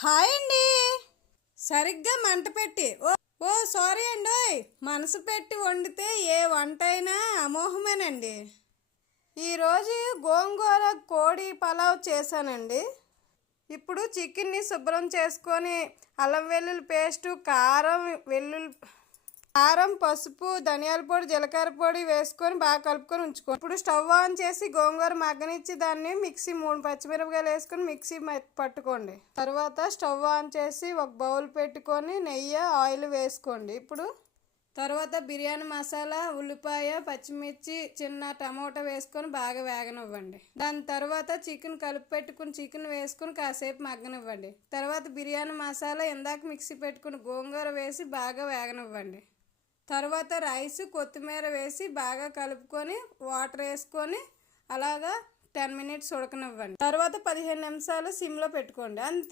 Hi అండి. సరిగ్గా మంట పెట్టి సారీ అండి, మనసు పెట్టి వండితే ఏ వంట అయినా అమోఘమేనండి. ఈరోజు గోంగూర కోడి పలావ్ చేశానండి. ఇప్పుడు చికెన్ని శుభ్రం చేసుకొని అల్లం వెల్లుల్లి పేస్టు, కారం, పసుపు, ధనియాల పొడి, జీలకర్ర పొడి వేసుకొని బాగా కలుపుకొని ఉంచుకోండి. ఇప్పుడు స్టవ్ ఆన్ చేసి గోంగూర మగ్గనిచ్చి దాన్ని మిక్సీ 3 పచ్చిమిరపకాయలు వేసుకొని మిక్సీ పట్టుకోండి. తర్వాత స్టవ్ ఆన్ చేసి ఒక బౌల్ పెట్టుకొని నెయ్యి, ఆయిల్ వేసుకోండి. తర్వాత బిర్యానీ మసాలా, ఉల్లిపాయ, పచ్చిమిర్చి, చిన్న టమోటా వేసుకొని బాగా వేగనివ్వండి. దాని తర్వాత చికెన్ కలిపి పెట్టుకుని చికెన్ వేసుకొని కాసేపు మగ్గనివ్వండి. తర్వాత బిర్యానీ మసాలా, ఇందాక మిక్సీ పెట్టుకుని గోంగూర వేసి బాగా వేగనివ్వండి. తర్వాత రైస్, కొత్తిమీర వేసి బాగా కలుపుకొని వాటర్ వేసుకొని అలాగా 10 మినిట్స్ ఉడకనివ్వండి. తర్వాత 15 నిమిషాలు సిమ్లో పెట్టుకోండి. అంతే.